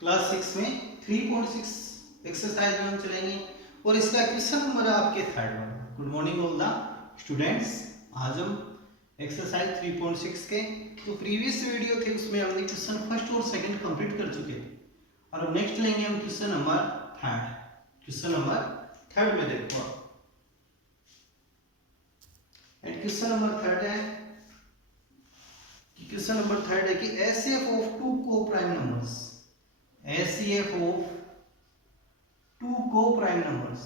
Class 6 में 3.6 exercise में हम चलेंगे और इसका क्वेश्चन नंबर है आपके third one. Good morning all the students. आज हम एक्सरसाइज 3.6 के जो प्रीवियस वीडियो थे उसमें हमने क्वेश्चन फर्स्ट और सेकंड कंप्लीट कर चुके थे और अब नेक्स्ट लेंगे हम question number third. Question number third में देखो एंड क्वेश्चन नंबर थर्ड है कि HCF of two co-prime numbers, HCF of two co-prime numbers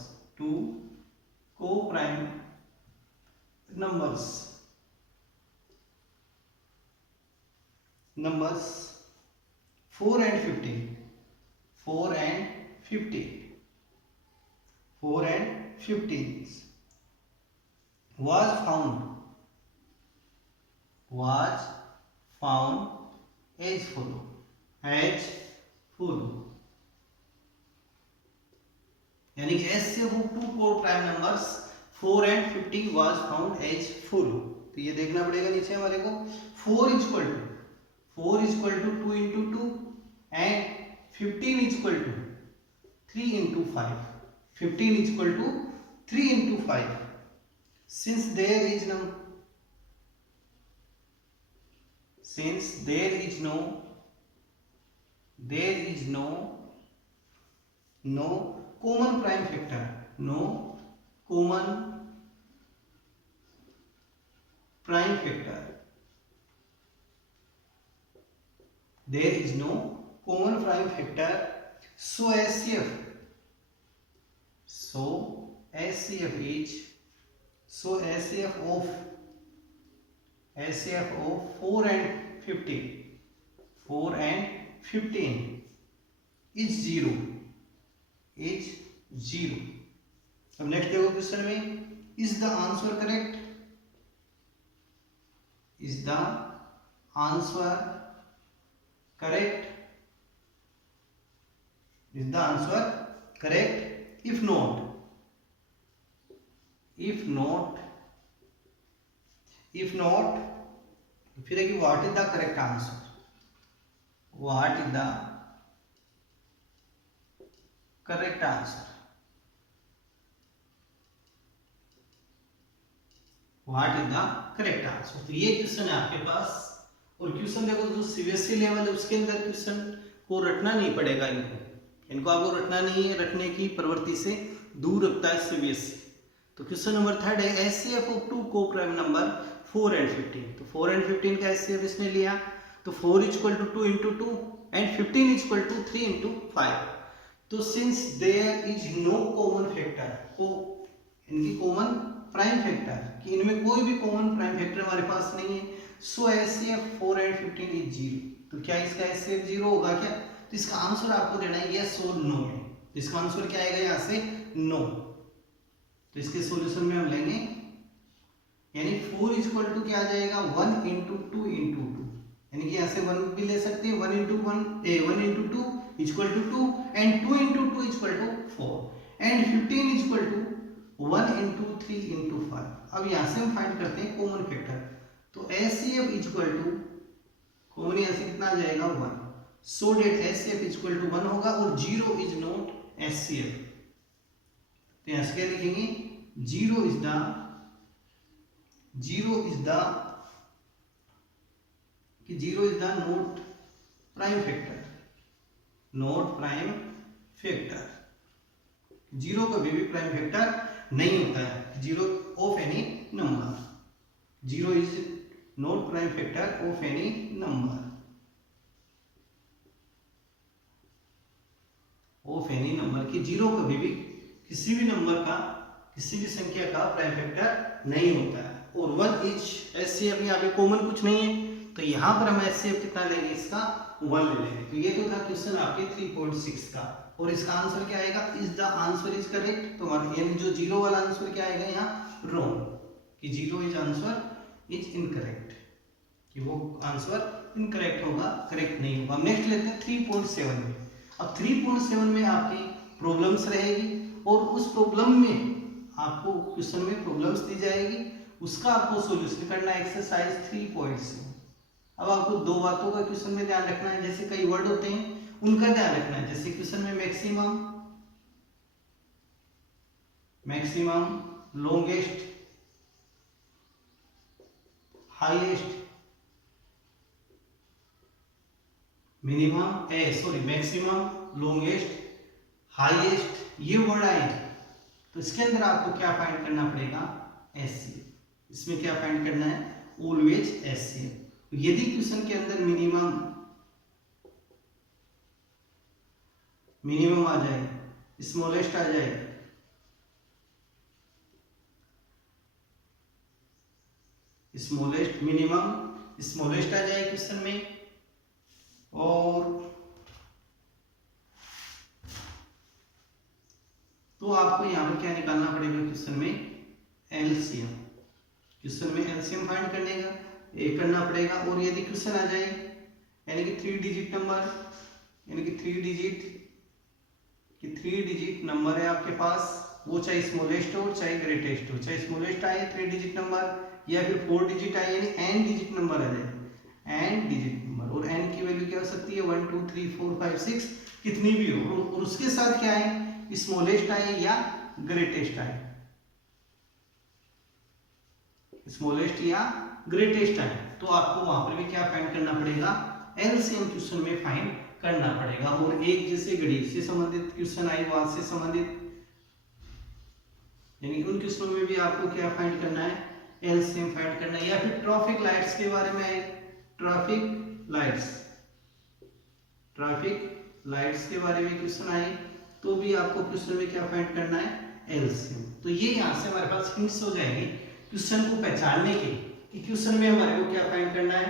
4 and 15 was found as follow यानी कि HCF of two co-prime numbers 4 and 15 was found as follow। तो ये देखना पड़ेगा नीचे हमारे को 4 equal to 2 into 2 and 15 equal to 3 into 5। 15 equal to 3 into 5 since there is no common prime factor, there is no common prime factor, so HCF of 4 and 15 is 0। अब next देखो question में is the answer correct, if not फिर है कि what is the correct answer, तो ये question है आपके पास। और क्वेश्चन देखो जो सीबीएसई लेवल है उसके अंदर क्वेश्चन को रटना नहीं पड़ेगा, इनको आपको रटना नहीं है, रटने की प्रवृत्ति से दूर रखता है सीबीएसई। तो क्वेश्चन नंबर थर्ड है HCF of two co-prime number 4 and 15। तो 4 and 15 का एचसीएफ इसने लिया तो 4 equal to 2 into 2 and 15 equal to 3 into 5। तो since there is no common factor, इनकी कॉमन प्राइम फैक्टर कि इनमें कोई भी कॉमन प्राइम फैक्टर हमारे पास नहीं है, सो एचसीएफ 4 and 15 इज 0। तो क्या इसका एचसीएफ 0 होगा क्या? तो इसका आंसर आपको देना है यस और नो में। तो इसका आंसर क्या आएगा यहाँ से? नो। तो इसके सॉल्यूशन में हम लेंगे यानी 4 इक्वल टू क्या आ जाएगा 1 into 2 into 2, यानी कि यहाँ से 1 भी ले सकते हैं, 1 into 2 equal to 2 and 2 into 2 equal to 4 and 15 equal to 1 into 3 into 5। अब यहाँ से हम फाइंड करते हैं कॉमन फैक्टर। तो HCF इक्वल टू कॉमन यहाँ से कितना आ जाएगा 1, सो डेट HCF इक्वल टू 1 होगा और 0 इज नॉट HCF। तो यहाँ से क्या लिखेंगे 0 is the not prime factor, 0 कभी भी प्राइम फैक्टर नहीं होता है, 0 of any number, 0 is not prime factor of any number, कि 0 कभी भी किसी भी नंबर का, किसी भी संख्या का प्राइम फैक्टर नहीं होता है। और 1 इज एचसीएफ, यहाँ पे कॉमन कुछ नहीं है तो यहाँ पर हम एचसीएफ कितना लेंगे, इसका 1 ले लेंगे। तो ये तो था क्वेश्चन आपके 3.6 का और इसका आंसर क्या आएगा, is the answer is correct. तो हमारा यानी जो 0 वाला आंसर क्या आएगा यहाँ रॉन्ग, कि 0 इज आंसर इज इनकरेक्ट, कि वो आंसर इनकरेक्ट होगा, करेक्ट नहीं होगा। हम नेक्स्ट लेते हैं 3.7 में। अब 3.7 में आपकी प्रॉब्लम्स रहेगी और उस प्रॉब्लम में आपको क्वेश्चन में प्रॉब्लम्स दी जाएगी, उसका आपको सॉल्यूशन करना है एक्सरसाइज 3.7। अब आपको दो बातों का क्वेश्चन में ध्यान रखना है, जैसे कई वर्ड होते हैं उनका ध्यान रखना है। जैसे क्वेश्चन में maximum, longest, highest, maximum, longest, highest, ये वर्ड आए तो इसके अंदर आपको क्या फाइंड करना पड़ेगा? एचसीएफ। इसमें क्या फाइंड करना है? Always HCF. यदि क्वेश्चन के अंदर मिनिमम आ जाए, स्मॉलेस्ट आ जाए, मिनिमम स्मॉलेस्ट आ जाए क्वेश्चन में, और तो आपको यहां पर क्या निकालना पड़ेगा? क्वेश्चन में एलसीएम। क्वेश्चन में एलसीएम फाइंड करना पड़ेगा। और यदि क्वेश्चन आ जाए यानी कि 3 डिजिट नंबर, यानी कि 3 डिजिट नंबर है आपके पास, वो चाहे स्मॉलेस्ट हो चाहे ग्रेटेस्ट हो, चाहे स्मॉलेस्ट आए 3 डिजिट नंबर या फिर 4 डिजिट आए, यानी n डिजिट नंबर आ जाए, n डिजिट नंबर। और n की वैल्यू क्या हो सकती है? 1 2 3 4 5 6 कितनी भी हो। और उसके साथ क्या है? स्मॉलेस्ट आए या ग्रेटेस्ट आए, स्मॉलेस्ट या ग्रेटेस्ट आए, तो आपको वहां पर भी क्या फाइंड करना पड़ेगा? एलसीएम क्वेश्चन में फाइंड करना पड़ेगा। और एक जैसे घड़ी से संबंधित क्वेश्चन आए, वहां से संबंधित, यानी उन क्वेश्चनों में भी आपको क्या फाइंड करना है? एलसीएम फाइंड करना है। या फिर ट्रैफिक लाइट्स के बारे में, ट्रैफिक लाइट्स के बारे में क्वेश्चन आए तो भी आपको क्वेश्चन में क्या फाइंड करना है? एलसीएम। तो ये यहाँ से हमारे पास हिंट्स हो जाएंगे क्वेश्चन को पहचानने के कि क्वेश्चन में हमारे को क्या फाइंड करना है,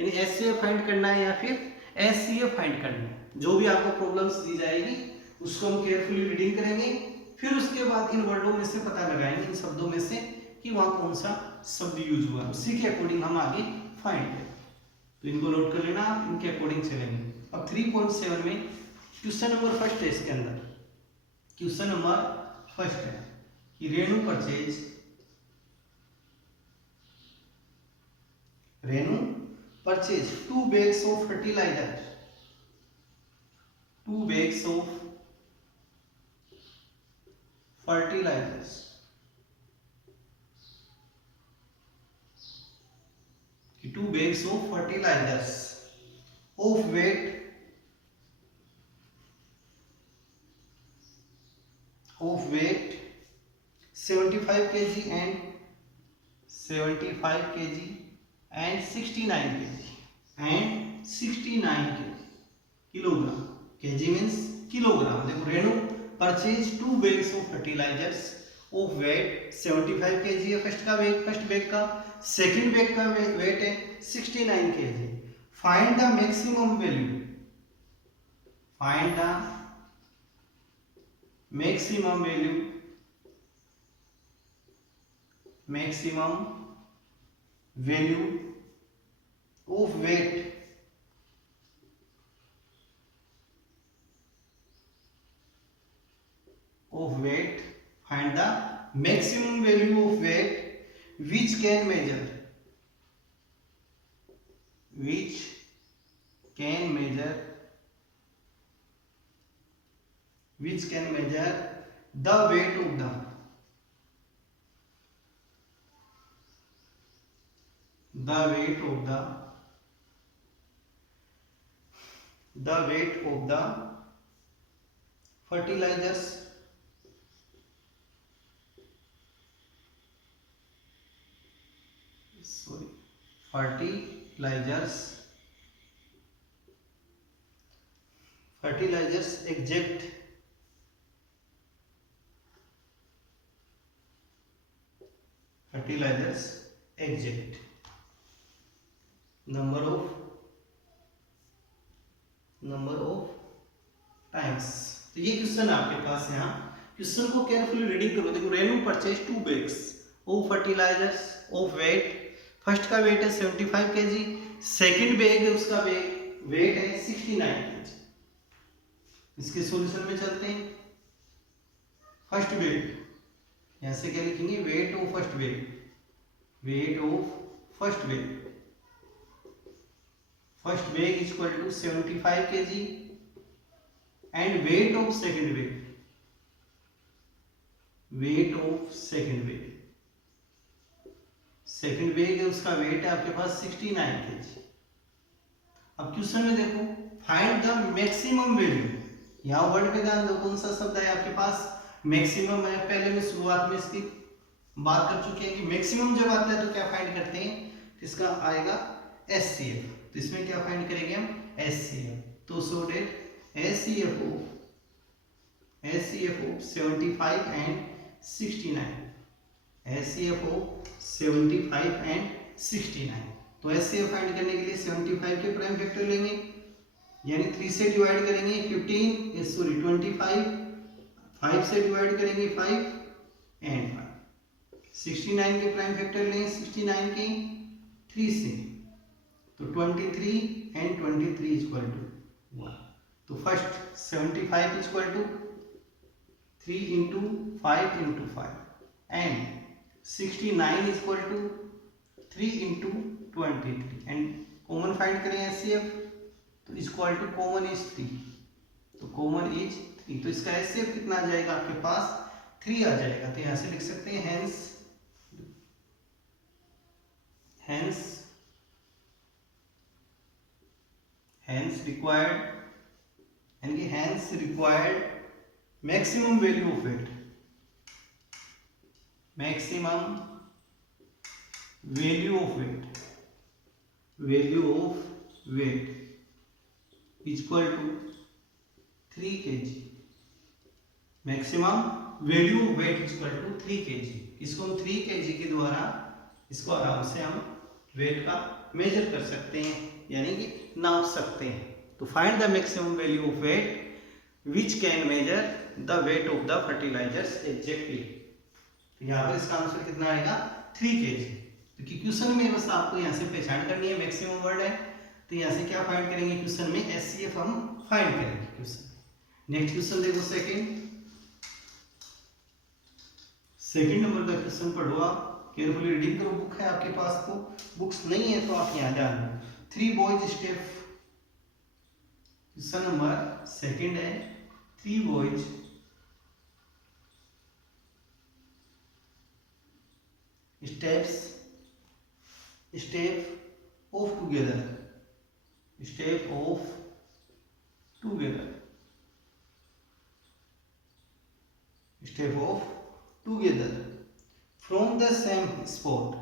यानी एचसीएफ फाइंड करना है या फिर एचसीएफ फाइंड करना है। जो भी आपको प्रॉब्लम्स दी जाएगी उसको हम केयरफुली रीडिंग करेंगे, फिर उसके बाद इन वर्डों में से पता लगाएंगे, इन शब्दों में से कि वहां कौन सा शब्द यूज हुआ, उसी के अकॉर्डिंग हम आगे फाइंड करें। तो इनको नोट कर लेना, आप इनके अकॉर्डिंग चलेंगे। अब 3.7 में क्वेश्चन नंबर फर्स्ट है, इसके अंदर क्वेश्चन नंबर फर्स्ट है कि Renu purchase 2 bags of fertilizer, 2 bags of fertilizers, कि 2 bags of fertilizers of weight 75 kg and 69 kg kilogram. kg means kilogram. देखो, Renu purchase 2 bags of fertilizers of weight 75 kg है first bag का, second bag का weight है 69 kg। Find the maximum value, maximum value of weight find the maximum value of weight which can measure the weight of the fertilizers exact number of times। तो ये question आपके पास है। यहाँ question को carefully reading करो। देखो, Renu purchase 2 bags of fertilizers of weight, first का weight है 75 kg, सेकंड बैग है उसका वेट है 69 kg। इसके सॉल्यूशन में चलते हैं। फर्स्ट बैग यहां से क्या लिखेंगे? Weight of first bag is equal to 75 kg and weight of second bag, weight of second bag, second bag है उसका वेट है आपके पास 69 kg। अब क्वेश्चन में देखो फाइंड द मैक्सिमम वैल्यू, यहाँ वर्ड पे ध्यान दो, कौन सा शब्द है आपके पास मैक्सिमम है। पहले में शुरुआत में इसकी बात कर चुके हैं कि मैक्सिमम जब आता है तो क्या फाइंड करते हैं, तो इसका आएगा HCF, तो इसमें क्या फाइंड करेंगे हम HCF, तो so that HCF of 75 and 69, HCF of 75 and 69। तो HCF फाइंड करने के लिए 75 के प्राइम फैक्टर लेंगे, यानी 3 से डिवाइड करेंगे 25, 5 से डिवाइड करेंगे 5 एंड 5, 69 के प्राइम फैक्टर लेंगे 69 के 3 से, तो 23 एंड 23 इक्वल टू 1। तो first 75 equal to 3 into 5 into 5 and 69 equal to 3 into 23 and common find करें HCF, तो इक्वल टू कॉमन इज 3, तो कॉमन इज 3, तो इसका HCF कितना आ जाएगा आपके पास 3 आ जाएगा। तो यहां से लिख सकते हैं hence required maximum value of weight, maximum value of weight equal to 3 kg, maximum value of weight equal to 3 kg। इसको हम 3 kg के द्वारा इसको आराम से हम वेट का मेजर कर सकते हैं, यानी कि नाप सकते हैं। तो find the maximum value of weight which can measure the weight of the fertilizers exactly. तो यहाँ पर इसका आंसर कितना आएगा 3 kg, क्योंकि क्वेश्चन में बस आपको यहाँ से पहचान करनी है, मैक्सिमम वर्ड है, तो यहाँ से क्या फाइंड करेंगे क्वेश्चन में HCF हम फाइंड करेंगे क्वेश्चन। नेक्स्ट क्वेश्चन देखो सेकंड नंबर का क्वेश्चन पढ़ो, आप केयरफुली रीडिंग करो, बुक है आपके पास, तो बुक्स नहीं है तो आप यहाँ ध्यान दो। 3 boys step, question number second है 3 boys step of together from the same spot,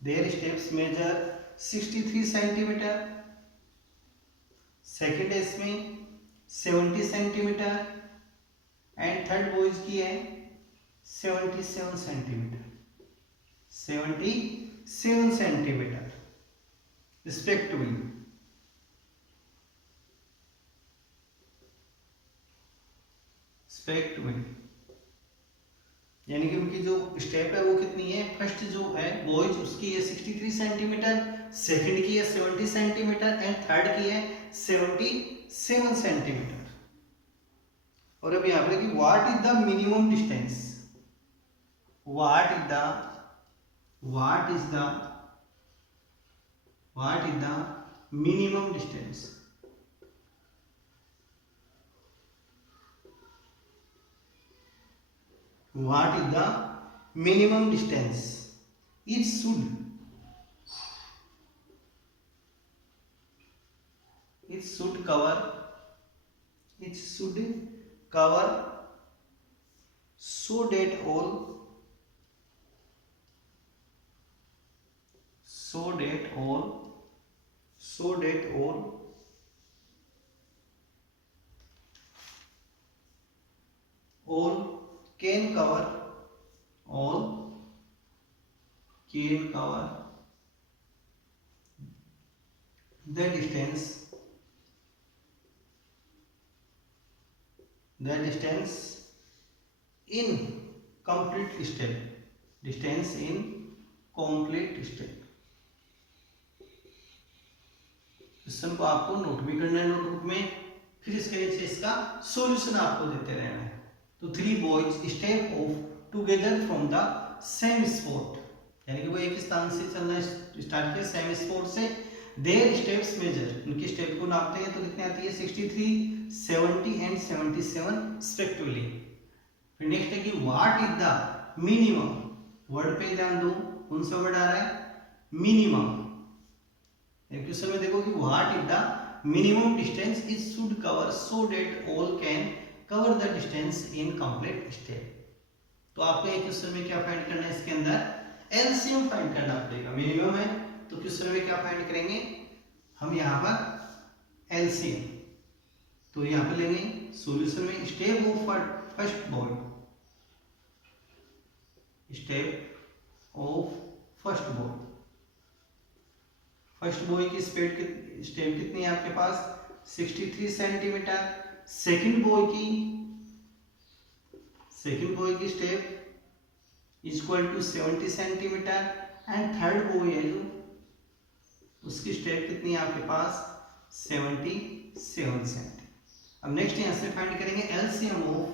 their steps measure 63 centimetre, second है इसमें 70 सेंटीमीटर एंड थर्ड बॉयज की है 77 सेंटीमीटर रिस्पेक्टिवली। यानी कि उनकी जो स्टेप है वो कितनी है, फर्स्ट जो है बॉयज उसकी है 63 सेंटीमीटर, सेकंड की है 70 सेंटीमीटर एंड थर्ड की है 77 सेंटीमीटर। और अब यहाँ पर कि what is the minimum distance, what is the minimum distance, what is the minimum distance it should cover so that all can cover the distance in complete step, distance in complete step. Question को आपको note भी करना है notebook में, फिर इसके नीचे इसका सॉल्यूशन आपको देते रहना है। तो 3 boys step of together from the same spot, यानी कि वो एक स्थान से चलना स्टार्ट किया सेम स्पॉट से। देयर स्टेप्स मेजर, उनकी स्टेप को नापते हैं तो कितने आती है 63, 70 एंड 77 रिस्पेक्टिवली। फिर नेक्स्ट है कि what is the minimum, word पे ध्यान दो, कौन सा वर्ड आ रहा है मिनिमम। क्वेश्चन में देखो कि what is the minimum distance is should cover so that all can cover the distance in complete step. तो आपको एक क्वेश्चन में क्या फाइंड करना है, इसके अंदर एलसीएम फाइंड करना पड़ेगा। मिनिमम है तो क्वेश्चन में क्या फाइंड करेंगे हम, यहाँ पर एलसीएम। तो यहाँ पे लेंगे सॉल्यूशन में step of first boy, step of first boy. First boy की स्टेप कितनी है आपके पास 63 सेंटीमीटर। सेकंड बॉय की step equal to 70 centimetre and third boy है जो उसकी स्टेप कितनी है आपके पास 77 सेंटी। अब नेक्स्ट यहां से फाइंड करेंगे एलसीएम ऑफ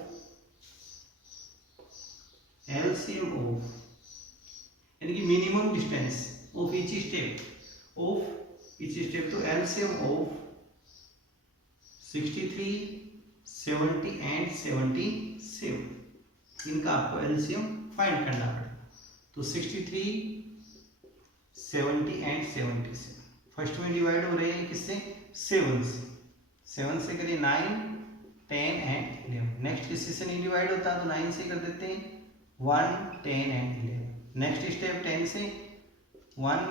यानी कि minimum distance of each step, तो एलसीएम ऑफ 63, 70 एंड 77, इनका आपको एलसीएम फाइंड करना पड़ेगा। तो 63, 70 एंड 77 फर्स्ट में डिवाइड हो रहे हैं किससे 7 से करिए 9, 10 एंड 11। नेक्स्ट किसी से नहीं डिवाइड होता तो 9 से कर देते हैं 1, 10 एंड 11। नेक्स्ट स्टेप 10 से 1,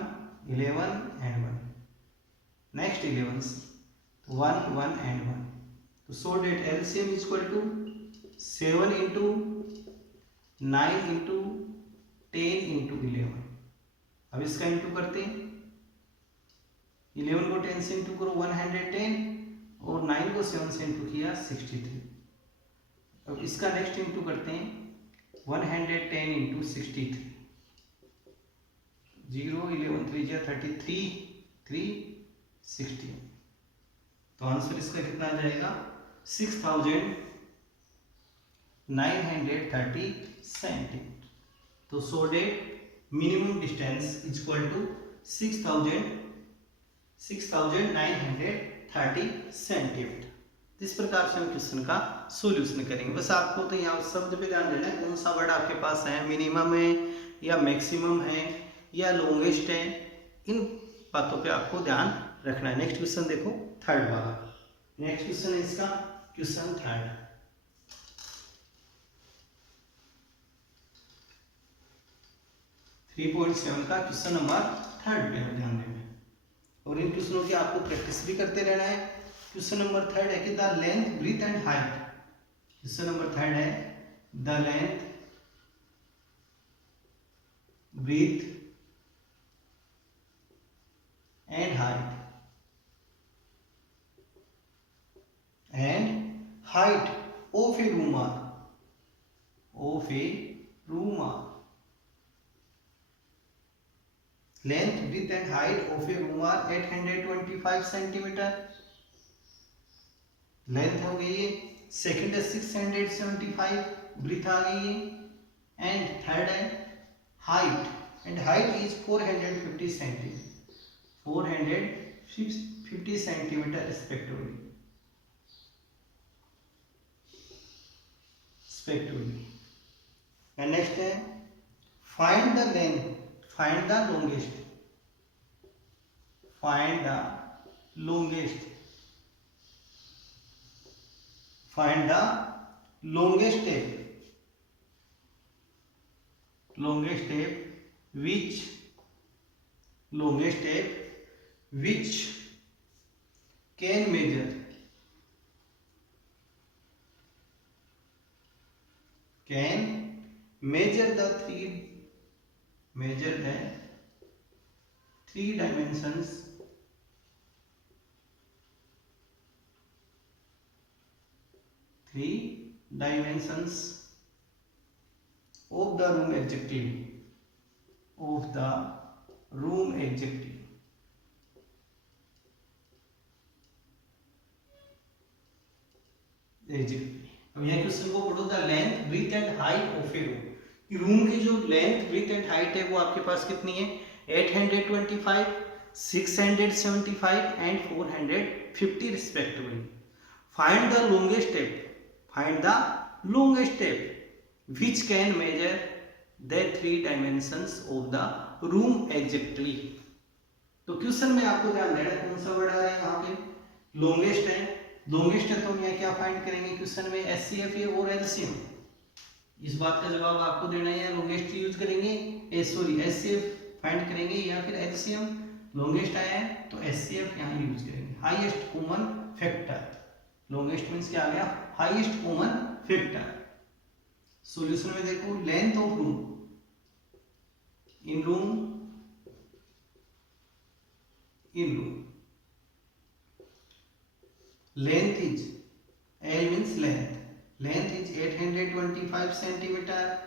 11 एंड 1। नेक्स्ट 11 से 1, 1 एंड 1। तो so that LCM is equal to 7 into 9 into 10 into 11। अब इसका इंटू करते हैं, 11 को 10 से इंटू करो 110 और 9 को 7 से इंटू किया 63। अब इसका नेक्स्ट इंटू करते हैं 110 इंटू 63, 0, 11, 3 33, 360। तो आंसर इसका कितना आ जाएगा 6930 सेंटीमीटर। तो so that minimum distance is equal to 6930 centimetre. इस प्रकार से हम क्वेश्चन का सॉल्यूशन करेंगे। बस आपको तो यहाँ शब्द पे ध्यान देना है कौन सा वर्ड आपके पास है, मिनिमम है या मैक्सिमम है या लॉन्गेस्ट है, इन बातों पे आपको ध्यान रखना है। नेक्स्ट क्वेश्चन देखो थर्ड वाला। नेक्स्ट क्वेश्चन है इसका क्वेश्चन थर्ड। 3.7 का क्वेश्चन नंबर थर्ड पे हम ध्यान देंगे और इन क्वेश्चनों की आपको प्रैक्टिस भी करते रहना है। क्वेश्चन नंबर थर्ड है कि the length, breadth and height. Question number third है the length, breadth and height of a rumal, length, breadth and height of a rumal 825 centimetre. Length हो गई है, सेकंड है 675, ब्रीथ आ गई है एंड थर्ड है height, and height is 450 centimetre respectively. And next है find the length, find the longest step which can measure the three dimensions of the room exactly, of the room exactly, exactly. अब यहाँ question को पढ़ो, the length breadth and height of a room. Room की जो length breadth and height है वो आपके पास कितनी है, 825, 675 and 450 respectively. Find the longest step, find the longest step which can measure the 3 dimensions of the room exactly। तो question में आपको ध्यान देना है, कौन सा वर्ड आ रहा है यहाँ पे, लॉन्गेस्ट है। लॉन्गेस्ट है तो हम यहाँ क्या फाइंड करेंगे क्वेश्चन में, एचसीएफ और एलसीएम। इस बात का जवाब आपको देना है, लॉन्गेस्ट यूज करेंगे, एचसीएफ फाइंड करेंगे या फिर एलसीएम। लॉन्गेस्ट आया है तो एचसीएफ यहाँ यूज करेंगे। Highest common factor, longest means क्या आ गया, हाईएस्ट कॉमन फैक्टर। सॉल्यूशन में देखो, length of room, in room length is, L means length is 825 centimetre,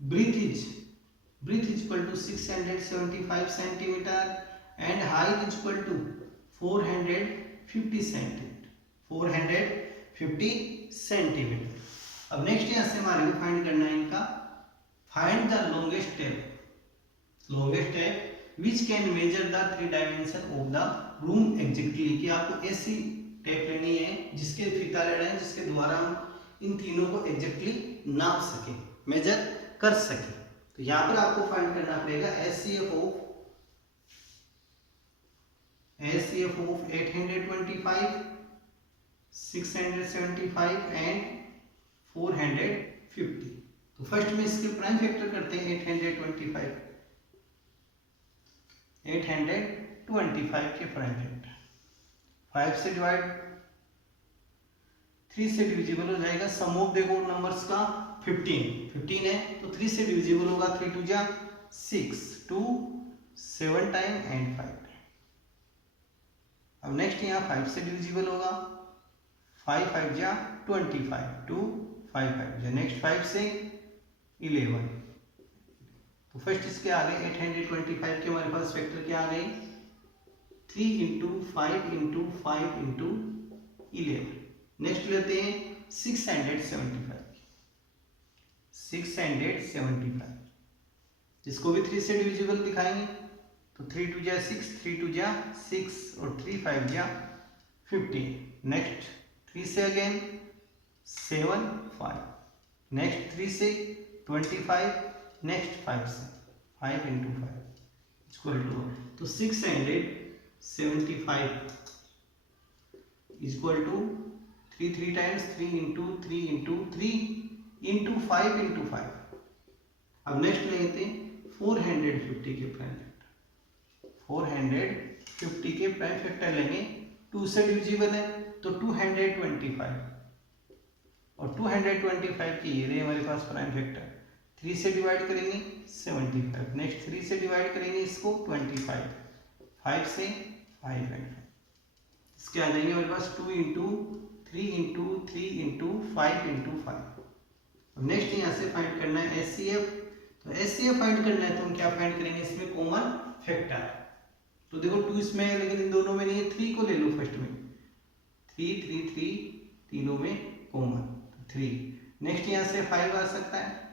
breadth is equal to 675 centimetre and height is equal to 450 centimetre, 450 centimetre. अब next यहां से हमारे को फाइंड करना है इनका, find the longest step which can measure the 3 dimension of the room exactly. कि आपको ऐसी टेप लेनी है जिसके फीता लेना है जिसके द्वारा हम इन तीनों को एग्जैक्टली नाप सके, मेजर कर सके। तो यहां पर आपको फाइंड करना पड़ेगा एचसीएफ ऑफ 825, 675 एंड 450। तो फर्स्ट में इसके प्राइम फैक्टर करते हैं 825 के प्राइम फैक्टर, 5 से डिवाइड, 3 से डिविजिबल हो जाएगा। सम ऑफ देखो नंबर्स का 15 है तो 3 से डिविजिबल होगा, 3 2 जा 6, 2 7 टाइम एंड 5 टाइम। अब नेक्स्ट यहाँ 5 से डिविजिबल होगा, 5 5 जा 25, 2 5 5 जा, नेक्स्ट 5 से 11। तो फर्स्ट इसके आ गए 825 के हमारे पास फैक्टर क्या आ गए, 3 इंटू 5 इंटू 5 इंटू 11। नेक्स्ट लेते हैं 675, जिसको भी 3 से डिविजिबल दिखाएंगे। तो 3 2 जा 6, 3 2 जा 6 और 3 5 जा 15। नेक्स्ट 3 से अगेन 7 5, नेक्स्ट 3 से 25, नेक्स्ट 5 से 5 इंटू 5 इक्वल टू, तो 675 equal to 3 times 3 into 3 into 3 into 5 into 5। अब नेक्स्ट लेते हैं 450 के प्राइम फैक्टर, 450 के प्राइम फैक्टर लेंगे, 2 से डिविजिबल है तो 225 और 225 की ये रहे हमारे पास प्राइम फैक्टर। 3 से डिवाइड करेंगे 75, नेक्स्ट 3 से डिवाइड करेंगे इसको 25, 5 से 5 एंड 5, इसके आ जाएंगे हमारे पास 2 इंटू 3 इंटू 3 इंटू 5 इंटू 5। अब नेक्स्ट यहाँ से फाइंड करना है एचसीएफ। तो एचसीएफ फाइंड करना है तो हम क्या फाइंड करेंगे, इसमें कॉमन फैक्टर। तो देखो 2 इसमें है लेकिन इन दोनों में नहीं है, 3 को ले लो फर्स्ट में, 3 3 3 तीनों में कॉमन, 3। नेक्स्ट यहाँ से 5 आ सकता है,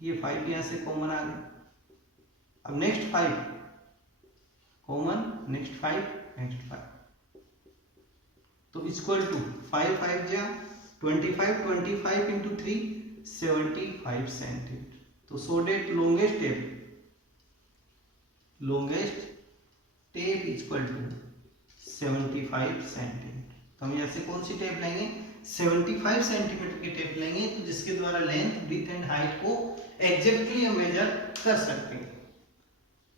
ये 5 यहाँ से कॉमन आ गया। अब नेक्स्ट 5 कॉमन, नेक्स्ट 5, नेक्स्ट 5, तो इक्वल टू 5 5 जा 25, 25 इंटू 3 75 सेंटीमीटर। तो so that longest tape equal to 75 centimetre. तो हम यहाँ से कौन सी टेप लेंगे, 75 सेंटीमीटर की टेप लेंगे, तो जिसके द्वारा लेंथ ब्रीथ एंड हाइट को एग्जैक्टली हम मेजर कर सकते हैं,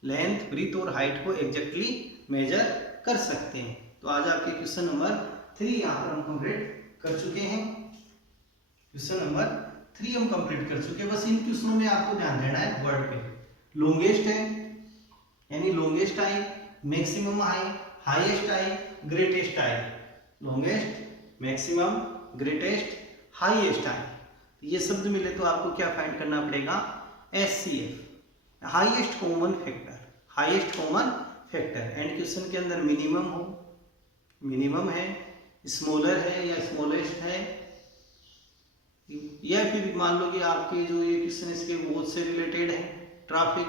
लेंथ ब्रीथ और हाइट को एग्जैक्टली मेजर कर सकते हैं। तो आज आपके क्वेश्चन नंबर 3 यहाँ पर हम कंप्लीट कर चुके हैं। क्वेश्चन नंबर 3 हम कंप्लीट कर चुके हैं। बस इन क्वेश्चनों में आपको ध्यान देना है वर्ड पे, लॉन्गेस्ट है यानी लॉन्गेस्ट आई, मैक्सिमम आई, हाईएस्ट आई, ग्रेटेस्ट आई, लॉन्गेस्ट, मैक्सिमम, ग्रेटेस्ट, हाईएस्ट आई। तो ये शब्द मिले तो आपको क्या फाइंड करना पड़ेगा, HCF, highest common factor, highest common factor. And question के अंदर मिनिमम हो, मिनिमम है, स्मॉलर है या स्मॉलेस्ट है, या फिर मान लो कि आपके जो ये क्वेश्चन इसके बहुत से रिलेटेड है, ट्रैफिक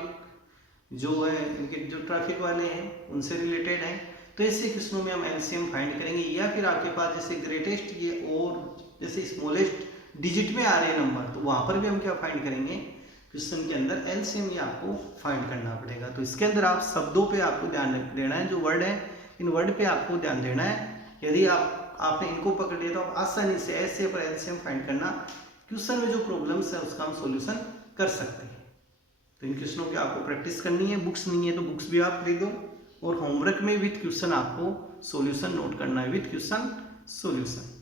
जो है इनके जो ट्रैफिक वाले हैं उनसे रिलेटेड है। तो ऐसे क्वेश्चनों में हम एलसीएम फाइंड करेंगे। या फिर आपके पास जैसे ग्रेटेस्ट ये और जैसे स्मॉलेस्ट डिजिट में आ रहे हैं नंबर, तो वहां पर भी हम क्या फाइंड करेंगे, क्वेश्चन के अंदर एलसीएम ये आपको फाइंड करना पड़ेगा। तो इसके अंदर आप शब्दों पे आपको ध्यान देना है, जो वर्ड है इन वर्ड पे आपको ध्यान देना है। यदि आपने इनको पकड़ लिया तो आप आसानी से ऐसे पर एलसीएम फाइंड करना, क्वेश्चन में जो प्रॉब्लम्स है उसका हम सॉल्यूशन कर सकते हैं। तो इन क्वेश्चनों की आपको प्रैक्टिस करनी है, बुक्स नहीं है तो बुक्स भी आप खरीदो, और होमवर्क में विद क्वेश्चन आपको सॉल्यूशन नोट करना है, विद क्वेश्चन सॉल्यूशन।